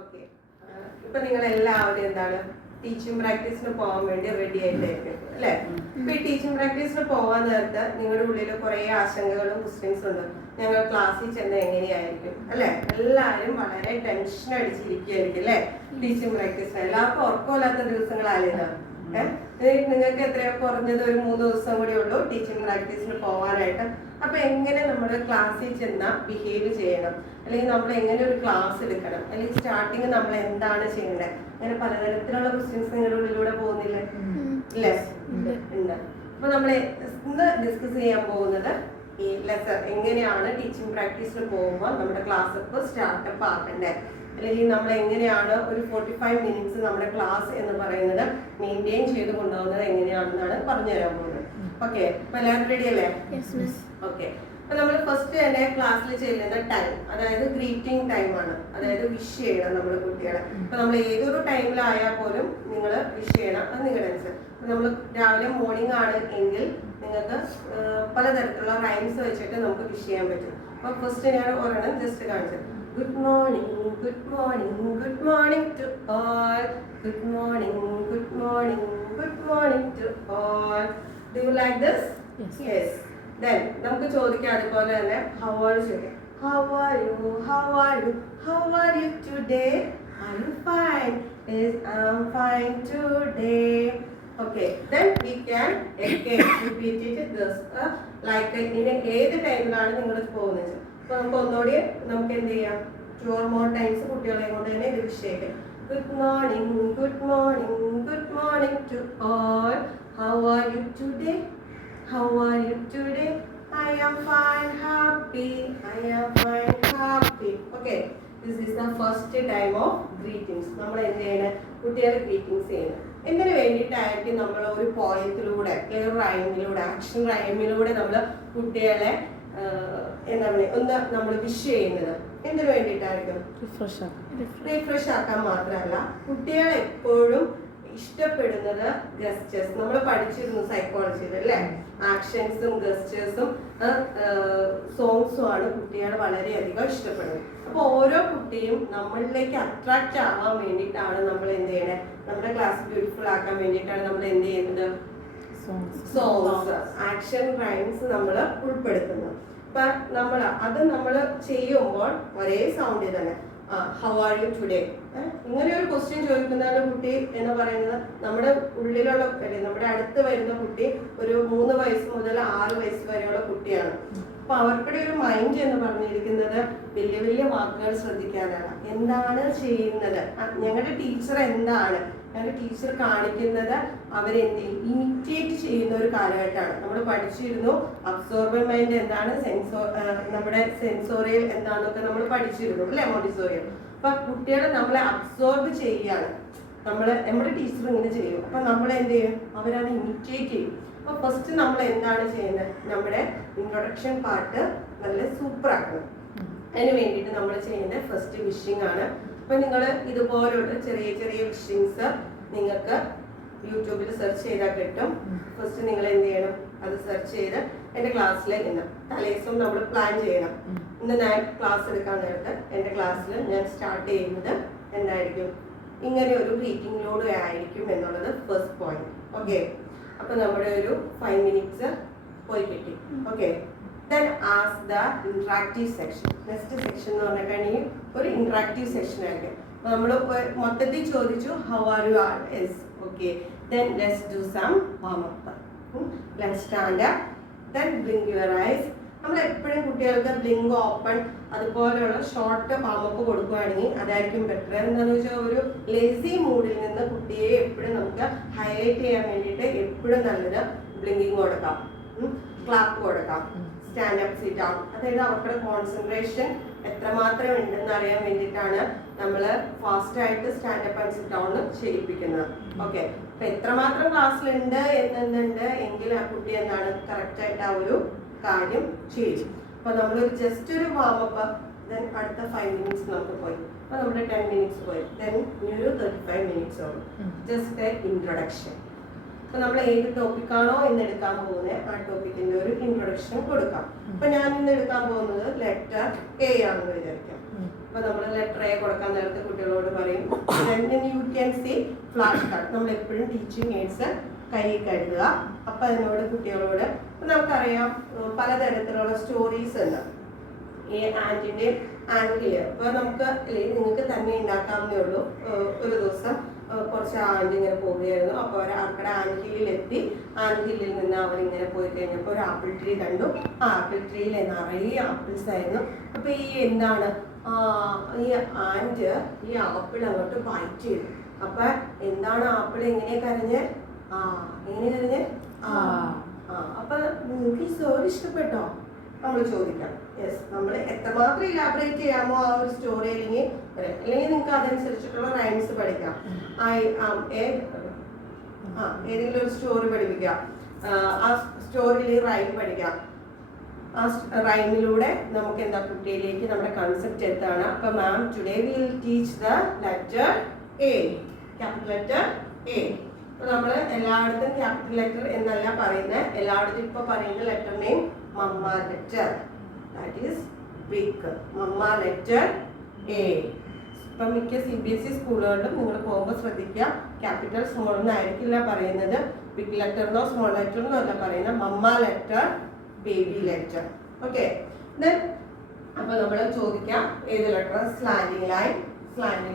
Okay, ഇപ്പൊ നിങ്ങൾ എല്ലാവരും എന്താണ് ടീച്ചിങ് പ്രാക്ടീസിന് പോകാൻ വേണ്ടി റെഡി ആയിട്ടായിരിക്കും അല്ലെ? ഇപ്പൊ ഈ ടീച്ചിങ് പ്രാക്ടീസിന് പോകാൻ നേരത്തെ നിങ്ങളുടെ ഉള്ളിൽ കുറെ ആശങ്കകളും ക്വസ്റ്റ്യൻസും ഉണ്ട്. ഞങ്ങൾ ക്ലാസ്സിൽ ചെന്ന് എങ്ങനെയായിരിക്കും അല്ലെ? എല്ലാവരും വളരെ ടെൻഷൻ അടിച്ചിരിക്കുകയായിരിക്കും അല്ലെ? ടീച്ചിങ് പ്രാക്ടീസിന് എല്ലാവർക്കും ഉറക്കമില്ലാത്ത ദിവസങ്ങളായിരുന്നു. നിങ്ങൾക്ക് എത്രയോ കുറഞ്ഞത് ഒരു 3 ദിവസം കൂടി ഉള്ളൂ ടീച്ചിങ് പ്രാക്ടീസിന് പോകാനായിട്ട്. അപ്പൊ എങ്ങനെ നമ്മുടെ ക്ലാസ്സിൽ ചെന്നാൽ ബിഹേവ് ചെയ്യണം, അല്ലെങ്കിൽ നമ്മൾ എങ്ങനെ ഒരു ക്ലാസ് എടുക്കണം, അല്ലെങ്കിൽ സ്റ്റാർട്ടിങ് നമ്മൾ എന്താണ് ചെയ്യേണ്ടത്, അങ്ങനെ പലതരത്തിലുള്ള ക്വസ്റ്റ്യൻസ് നിങ്ങളുടെ ഉള്ളിലൂടെ പോകുന്നില്ലേ? ഇല്ലേ? ഉണ്ട്. അപ്പൊ നമ്മൾ ഇന്ന് ഡിസ്കസ് ചെയ്യാൻ പോകുന്നത് ഈ ലെസൺ എങ്ങനെയാണ് ടീച്ചിങ് പ്രാക്ടീസിന് പോകുമ്പോൾ നമ്മുടെ ക്ലാസ് ഒക്കെ സ്റ്റാർട്ടപ്പ് ആക്കണ്ടേ, അല്ലെങ്കിൽ നമ്മൾ എങ്ങനെയാണ് ഒരു 45 മിനിറ്റ്സ് നമ്മുടെ ക്ലാസ് എന്ന് പറയുന്നത് മെയിൻറ്റെയിൻ ചെയ്ത് കൊണ്ടുപോകുന്നത് എങ്ങനെയാണെന്നാണ് പറഞ്ഞുതരാൻ പോകുന്നത്. ഓക്കെ, അപ്പൊ എല്ലാവരും റെഡി അല്ലേ? ഓക്കെ, അപ്പൊ നമ്മൾ ഫസ്റ്റ് തന്നെ ക്ലാസ്സിൽ ചെയ്യുന്ന ടൈം, അതായത് ഗ്രീറ്റിംഗ് ടൈം ആണ്. അതായത് വിഷ് ചെയ്യണം നമ്മൾ കുട്ടികളെ. അപ്പൊ നമ്മൾ ഏതൊരു ടൈമിലായാൽ പോലും നിങ്ങൾ വിഷ് ചെയ്യണം, അത് നിങ്ങളുടെ അനുസരിച്ച്. നമ്മൾ രാവിലെ മോർണിംഗ് ആണ് എങ്കിൽ നിങ്ങൾക്ക് പലതരത്തിലുള്ള റൈംസ് വെച്ചിട്ട് നമുക്ക് വിഷ് ചെയ്യാൻ പറ്റും. അപ്പൊ ഫസ്റ്റ് ഞാൻ ഒരെണ്ണം ജസ്റ്റ് കാണിച്ചത്. Good morning, good morning, good morning to all. Good morning, good morning, good morning to all. Do you like this? Yes. Then നമുക്ക് ചോദിക്കാം അതുപോലെ തന്നെ how are you? How are you? How are you? How are you today? Are you fine? Yes, I'm fine today. Okay, then we can again repeat it this like ഇങ്ങനെ ഏത് ടൈമിലാണ് നിങ്ങൾ പോകുന്നത്. അപ്പൊ നമുക്ക് ഒന്നുകൂടി നമുക്ക് എന്ത് ചെയ്യാം, 2 or more times കുട്ടികളെ കൊണ്ട് തന്നെ ഇത് വിഷയം. Good morning, good morning, good morning to all. How are you today? How are you today? I am fine, happy. I am fine, happy. Okay, this is the first time of greetings. നമ്മൾ എന്ത് ചെയ്യണം, കുട്ടികളെ greetings ചെയ്യണം. എന്തിനു വേണ്ടിയിട്ടായിരിക്കും നമ്മൾ ഒരു പോയത്തിലൂടെ അല്ലെങ്കിൽ റൈമിലൂടെ, action റൈമിലൂടെ നമ്മൾ കുട്ടികളെ എന്താ പറയുക ഒന്ന് നമ്മൾ വിഷ് ചെയ്യുന്നത്? എന്തിനു വേണ്ടിയിട്ടായിരിക്കും? റിഫ്രഷ് ആക്കാൻ മാത്രമല്ല, കുട്ടികൾ എപ്പോഴും ഇഷ്ടപ്പെടുന്നത് ഗസ്റ്റേഴ്സ്. നമ്മൾ പഠിച്ചിരുന്നു സൈക്കോളജിയിൽ അല്ലേ, ആക്ഷൻസും ഗസ്റ്റേഴ്സും സോങ്സും ആണ് കുട്ടികൾ വളരെയധികം ഇഷ്ടപ്പെടുന്നത്. അപ്പൊ ഓരോ കുട്ടിയും നമ്മളിലേക്ക് അട്രാക്റ്റ് ആവാൻ വേണ്ടിയിട്ടാണ് നമ്മൾ എന്ത് ചെയ്യണേ, നമ്മുടെ ക്ലാസ് ബ്യൂട്ടിഫുൾ ആക്കാൻ വേണ്ടിയിട്ടാണ് നമ്മൾ എന്ത് ചെയ്യുന്നത്, സോങ്സ്, ആക്ഷൻ റൈംസ് നമ്മൾ ഉൾപ്പെടുത്തുന്നത്. അപ്പൊ നമ്മൾ ചെയ്യുമ്പോൾ ഒരേ സൗണ്ടിൽ തന്നെ ഹൗ ആർ യു ടുഡേ, ഇങ്ങനെ ഒരു ക്വസ്റ്റ്യൻ ചോദിക്കുന്ന കുട്ടി എന്ന് പറയുന്നത് നമ്മുടെ ഉള്ളിലുള്ള നമ്മുടെ അടുത്ത് വരുന്ന കുട്ടി ഒരു 3 വയസ്സ് മുതൽ 6 വയസ്സ് വരെയുള്ള കുട്ടിയാണ്. അപ്പൊ അവർക്കുടെ ഒരു മൈൻഡ് എന്ന് പറഞ്ഞിരിക്കുന്നത് വലിയ വലിയ വാക്കുകൾ ശ്രദ്ധിക്കാനാണ്. എന്താണ് ചെയ്യുന്നത്, ഞങ്ങളുടെ ടീച്ചർ എന്താണ്, ഞങ്ങളുടെ ടീച്ചർ കാണിക്കുന്നത് അവരെന്ത് ഇമിറ്റേറ്റ് ചെയ്യുന്ന ഒരു കാലഘട്ടമാണ്. നമ്മൾ പഠിച്ചിരുന്നു അബ്സോർബൻ മൈൻഡ് എന്താണ്, നമ്മുടെ സെൻസോറിയൽ എന്താണെന്നൊക്കെ നമ്മൾ പഠിച്ചിരുന്നു അല്ലെ, മോണ്ടിസോറിയൽ. അപ്പൊ കുട്ടികളെ നമ്മളെ അബ്സോർബ് ചെയ്യാണ്. നമ്മുടെ ടീച്ചർ ഇങ്ങനെ ചെയ്യും, അപ്പൊ നമ്മൾ എന്ത് ചെയ്യും, അവരത് ഇമിറ്റേറ്റ് ചെയ്യും. അപ്പൊ ഫസ്റ്റ് നമ്മൾ എന്താണ് ചെയ്യുന്നത്, നമ്മുടെ ഇൻട്രൊഡക്ഷൻ പാർട്ട് നല്ല സൂപ്പർ ആക്കണം. അതിന് വേണ്ടിയിട്ട് നമ്മൾ ചെയ്യുന്നത് ഫസ്റ്റ് വിഷിംഗ് ആണ്. അപ്പൊ നിങ്ങൾ ഇതുപോലുള്ള ചെറിയ ചെറിയ വിഷിങ്സ് നിങ്ങൾക്ക് യൂട്യൂബിൽ സെർച്ച് ചെയ്താൽ കിട്ടും. ഫസ്റ്റ് നിങ്ങൾ എന്ത് ചെയ്യണം, അത് സെർച്ച് ചെയ്ത് എൻ്റെ ക്ലാസ്സിൽ ഇന്ന് തലേദിവസം നമ്മൾ പ്ലാൻ ചെയ്യണം. ഇന്ന് ഞാൻ ക്ലാസ് എടുക്കാൻ നേരത്തെ എൻ്റെ ക്ലാസ്സിൽ ഞാൻ സ്റ്റാർട്ട് ചെയ്യുന്നത് എന്തായിരിക്കും, ഇങ്ങനെ ഒരു ഗ്രീറ്റിംഗിലൂടെ ആയിരിക്കും എന്നുള്ളത് ഫസ്റ്റ് പോയിന്റ്. ഓക്കെ, അപ്പൊ നമ്മുടെ ഒരു 5 മിനിറ്റ്സ് പോയി കിട്ടി. Okay, then ask the interactive section. Next section എന്ന് പറഞ്ഞിട്ടുണ്ടെങ്കിൽ ഒരു ഇന്ററാക്റ്റീവ് സെക്ഷൻ ആയിരിക്കും. നമ്മൾ മൊത്തത്തിൽ ചോദിച്ചു how are you all, yes, okay, then let's do some warm up. Let's stand up, then blink your eyes. നമ്മൾ എപ്പോഴും കുട്ടികൾക്ക് ബ്ലിങ്ക് ഓപ്പൺ അതുപോലെയുള്ള ഷോർട്ട് വാമപ്പ് കൊടുക്കുകയാണെങ്കിൽ അതായിരിക്കും ബെറ്റർ. എന്താണെന്ന് വെച്ചാൽ ഒരു ലേസി മൂഡിൽ നിന്ന് കുട്ടിയെ എപ്പോഴും നമുക്ക് ഹൈലൈറ്റ് ചെയ്യാൻ വേണ്ടിയിട്ട് എപ്പോഴും നല്ലത് ബ്ലിങ്കിങ് കൊടുക്കാം, ക്ലാപ്പ് കൊടുക്കാം, സ്റ്റാൻഡപ്പ് സിറ്റ് ഡൗൺ. അതായത് അവരുടെ കോൺസെൻട്രേഷൻ എത്രമാത്രം ഉണ്ടെന്ന് അറിയാൻ വേണ്ടിയിട്ടാണ് നമ്മൾ ഫാസ്റ്റ് ആയിട്ട് സ്റ്റാൻഡപ്പ് ആൻഡ് സിറ്റ് ഡൗൺ ചെയ്യിപ്പിക്കുന്നത്. ഓക്കെ, അപ്പൊ എത്രമാത്രം ക്ലാസ്സിലുണ്ട് എന്നുണ്ട് എങ്കിൽ ആ കുട്ടി എന്താണ് കറക്റ്റായിട്ട് ആ ഒരു കാര്യം ചെയ്യും. അപ്പൊ നമ്മളൊരു ജസ്റ്റ് ഒരു വാമപ്പ്, ദെൻ അടുത്ത 5 മിനിറ്റ്സ് നമുക്ക് പോയി, അപ്പൊ നമ്മുടെ 10 മിനിറ്റ്സ് പോയി, ദെൻ ഒരു 35 മിനിറ്റ്സ് ആവും ജസ്റ്റ് ഇൻട്രൊഡക്ഷൻ. അപ്പൊ നമ്മൾ ഏത് ടോപ്പിക്കാണോ ഇന്ന് എടുക്കാൻ പോകുന്നത് ആ ടോപ്പിക്കിന്റെ ഒരു ഇൻട്രൊഡക്ഷൻ കൊടുക്കാം. അപ്പൊ ഞാൻ ഇന്ന് എടുക്കാൻ പോകുന്നത് ലെറ്റർ എ ആണെന്ന് വിചാരിക്കാം. അപ്പൊ നമ്മൾ ലെറ്റർ എ കൊടുക്കാൻ നേരത്തെ കുട്ടികളോട് പറയും you can see flash card. നമ്മൾ എപ്പോഴും ടീച്ചിങ് എയ്ഡ്സ് കയ്യിൽ കരുതുക. അപ്പൊ അതിനോട് കുട്ടികളോട് നമുക്കറിയാം പലതരത്തിലുള്ള സ്റ്റോറീസ് ഉണ്ട്. ഈ ആന്റിന്റെ ആന്റില് അപ്പൊ നമുക്ക് നിങ്ങൾക്ക് തന്നെ ഉണ്ടാക്കാവുന്നേ ഉള്ളൂ. ഒരു ദിവസം കുറച്ച് ആൻഡ് ഇങ്ങനെ പോവുകയായിരുന്നു. അപ്പോൾ അവർ ആർക്കടെ ആൻഡ് ഹില്ലിൽ എത്തി. ആൻഡ് ഹില്ലിൽ നിന്ന് അവരിങ്ങനെ പോയി കഴിഞ്ഞപ്പോൾ ഒരു ആപ്പിൾ ട്രീ കണ്ടു. ആ ആപ്പിൾ ട്രീയിൽ നിറയെ ആപ്പിൾസ് ആയിരുന്നു. അപ്പൊ ഈ എന്താണ് ഈ ആൻഡ് ഈ ആപ്പിൾ അങ്ങോട്ട് ബൈറ്റ് ചെയ്തു. അപ്പൊ എന്താണ് ആപ്പിൾ എങ്ങനെ കരഞ്ഞ് എങ്ങനെ കരഞ്ഞ് അപ്പൊ നിങ്ങൾക്ക് ഈ സ്റ്റോറി ഇഷ്ടപ്പെട്ടോ നമ്മൾ ചോദിക്കാം. യെസ്, നമ്മൾ എത്രമാത്രം ഇലാബറേറ്റ് ചെയ്യാമോ ആ ഒരു സ്റ്റോറി അല്ലെങ്കിൽ നിങ്ങൾക്ക് അതനുസരിച്ചിട്ടുള്ള റൈംസ് പഠിക്കാം. ഏതെങ്കിലും ഒരു സ്റ്റോറി പഠിപ്പിക്കാം. ആ സ്റ്റോറിയിൽ റൈം പഠിക്കാം. ആ റൈമിലൂടെ നമുക്ക് എന്താ കുട്ടിയിലേക്ക് നമ്മുടെ കൺസെപ്റ്റ് എത്താണ്. അപ്പൊ ma'am today will teach the letter A, capital letter A. അപ്പൊ നമ്മൾ എല്ലായിടത്തും ക്യാപിറ്റൽ ലെറ്റർ എന്നല്ല പറയുന്നത്. എല്ലായിടത്തും ഇപ്പൊ പറയുന്ന ലെറ്റർ നെയിം മമ്മ ലെറ്റർ, ദാറ്റ് ഈസ് ബിഗ് മമ്മ ലെറ്റർ എ. ഇപ്പം മിക്ക CBSE സ്കൂളുകളിലും നിങ്ങൾ പോകുമ്പോൾ ശ്രദ്ധിക്കുക, ക്യാപിറ്റൽ സ്മോൾ എന്നായിരിക്കില്ല പറയുന്നത്. ബിഗ് ലെറ്ററിനോ സ്മോൾ ലെറ്ററിനോ അല്ല പറയുന്നത്, mamma letter, baby letter. Okay, then അപ്പൊ നമ്മൾ ചോദിക്കാം ഏത് letter. Slanting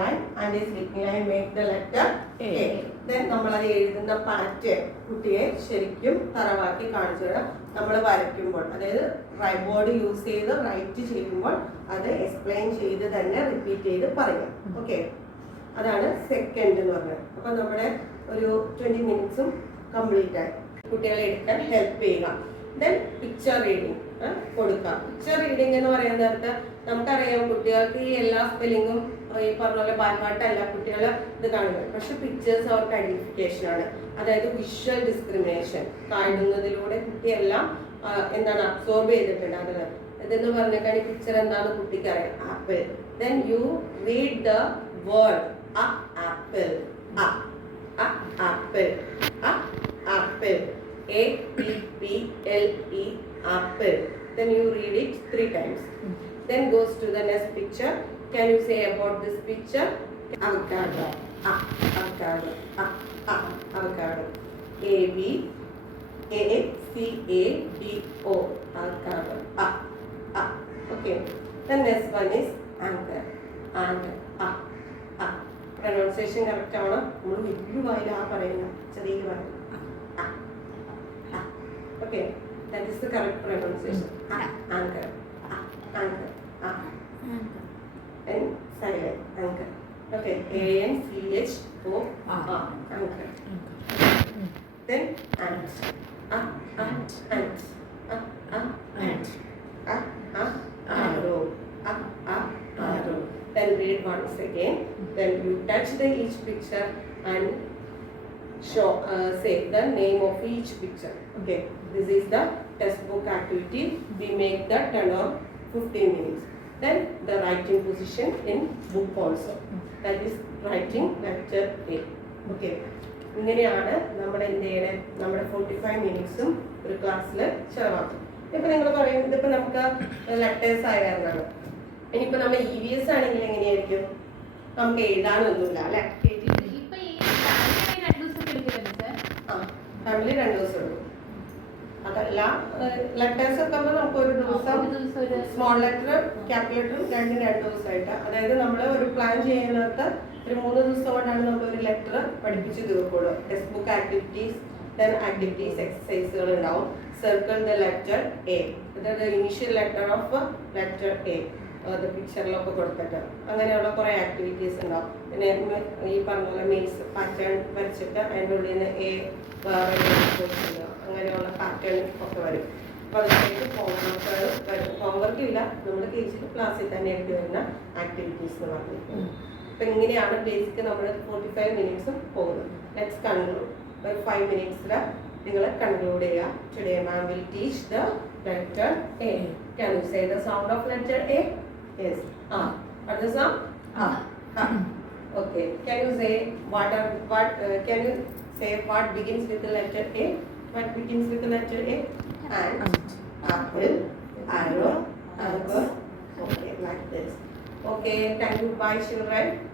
line and sleeping line make the letter A. Then നമ്മൾ അത് എഴുതുന്ന പാറ്റേൺ കുട്ടിയെ ശരിക്കും തറവാക്കി കാണിച്ചു തരാം. നമ്മൾ വരയ്ക്കുമ്പോൾ, അതായത് ബോർഡ് യൂസ് ചെയ്ത് റൈറ്റ് ചെയ്യുമ്പോൾ അത് എക്സ്പ്ലെയിൻ ചെയ്ത് തന്നെ റിപ്പീറ്റ് ചെയ്ത് പറയാം. ഓക്കെ, അതാണ് സെക്കൻഡ് എന്ന് പറഞ്ഞത്. അപ്പൊ നമ്മുടെ ഒരു 20 മിനിറ്റ്സും കംപ്ലീറ്റ് ആയി. കുട്ടികളെ എടുക്കാൻ ഹെൽപ്പ് ചെയ്യുക. ദെൻ പിക്ചർ റീഡിങ് കൊടുക്കുക. പിക്ചർ റീഡിങ് എന്ന് പറയുന്ന നേരത്തെ നമുക്കറിയാം കുട്ടികൾക്ക് ഈ എല്ലാ സ്പെല്ലിങ്ങും ഈ പറഞ്ഞ പോലെ ബാൽപാട്ടല്ല കുട്ടികൾ ഇത് കാണുന്നത്. പക്ഷെ പിക്ചേഴ്സ് അവർക്ക് ഐഡന്റിഫിക്കേഷൻ ആണ്. അതായത് വിഷ്വൽ ഡിസ്ക്രിമിനേഷൻ കാണുന്നതിലൂടെ കുട്ടിയെല്ലാം എന്താണ് അബ്സോർബ് ചെയ്തിട്ടുണ്ട്. അതിന് ഇതെന്ന് പറഞ്ഞാൽ ഈ പിക്ചർ എന്താണ് കുട്ടിക്ക് അറിയാം, apple. Then you read the word apple, apple, apple, APPLE, apple. Then you read it 3 times. Then goes to the next picture. Can you say about this picture? Avocado, avocado, avocado. AVACADO, avocado. Okay. The next one is anchor, anchor. Pronunciation correct ആണോ? നമ്മൾ വലിയ വായില പറയുന്ന ചെറിയ വായ. Okay, that is the correct pronunciation. Anchor, anchor, and silent anchor. Okay, ANCHO, anchor. Then ant, ant, ant, arrow, arrow. Then read once again. Then you touch each picture and say the name of each picture. Okay, this is the textbook activity. We make that 10 or 15 minutes. Then the writing position in book also. That is writing lecture A. Okay, ഇങ്ങനെയാണ് നമ്മുടെ ഇന്ത്യയുടെ നമ്മുടെ 45 മിനിറ്റ്സും ഒരു ക്ലാസ്സിൽ ചെലവാക്കും. ഇപ്പൊ നിങ്ങൾ പറയും ഇതിപ്പോ നമുക്ക് ലെറ്റേഴ്സ് ആയിരുന്നാണ്. ഇനിയിപ്പോ നമ്മൾ EVS ആണെങ്കിൽ എങ്ങനെയായിരിക്കും? നമുക്ക് എഴുതാനൊന്നുമില്ല അല്ലെ? ഫാമിലി 2 ദിവസം ഉള്ളൂ. അതല്ല ലെറ്റേഴ്സ് ഒക്കെ നമുക്ക് ഒരു ദിവസം സ്മോൾ ലെറ്റർ ക്യാപിറ്റൽ ലെറ്ററും 2 ദിവസമായിട്ട്. അതായത് നമ്മൾ ഒരു പ്ലാൻ ചെയ്യുന്നത് ഒരു 3 ദിവസം കൊണ്ടാണ് നമ്മൾ ഒരു ലെറ്റർ പഠിപ്പിച്ച് തീർക്കുള്ളൂ. Textbook activities, then activities എക്സസൈസുകൾ ഉണ്ടാവും. സർക്കിൾ ദ ലെറ്റർ എ, അതായത് initial letter of letter A പിക്ചറിലൊക്കെ കൊടുത്തിട്ട് അങ്ങനെയുള്ള കുറേ ആക്ടിവിറ്റീസ് ഉണ്ടാവും. പിന്നെ ഈ പറഞ്ഞ പോലെ മെയ്സ് പാറ്റേൺ വരച്ചിട്ട് അതിൻ്റെ ഉള്ളിൽ നിന്ന് എ വേറെ അങ്ങനെയുള്ള പാറ്റേൺ ഒക്കെ വരും. അപ്പോൾ അതിലേക്ക് ഹോംവർക്കുകൾ വരും. ഹോംവർക്ക് ഇല്ല, നമ്മൾ കേസിൽ ക്ലാസ്സിൽ തന്നെ എഴുതി വരുന്ന ആക്ടിവിറ്റീസ് എന്ന് പറഞ്ഞിരിക്കുന്നത്. അപ്പം ഇങ്ങനെയാണ് ബേസിക് നമ്മൾ 45 മിനിറ്റ്സും പോകുന്നത്. Let's conclude. ഒരു 5 മിനിറ്റ്സിൽ നിങ്ങൾ കൺക്ലൂഡ് ചെയ്യുക. Today ma'am will teach the letter A. Can you say the sound of letter A? Yes. What is the sound? Okay. Can you say can you Say what begins with the letter A? What begins with the letter A? Ant, apple, arrow, anchor. Okay, like this. Okay, thank you. Bye, children.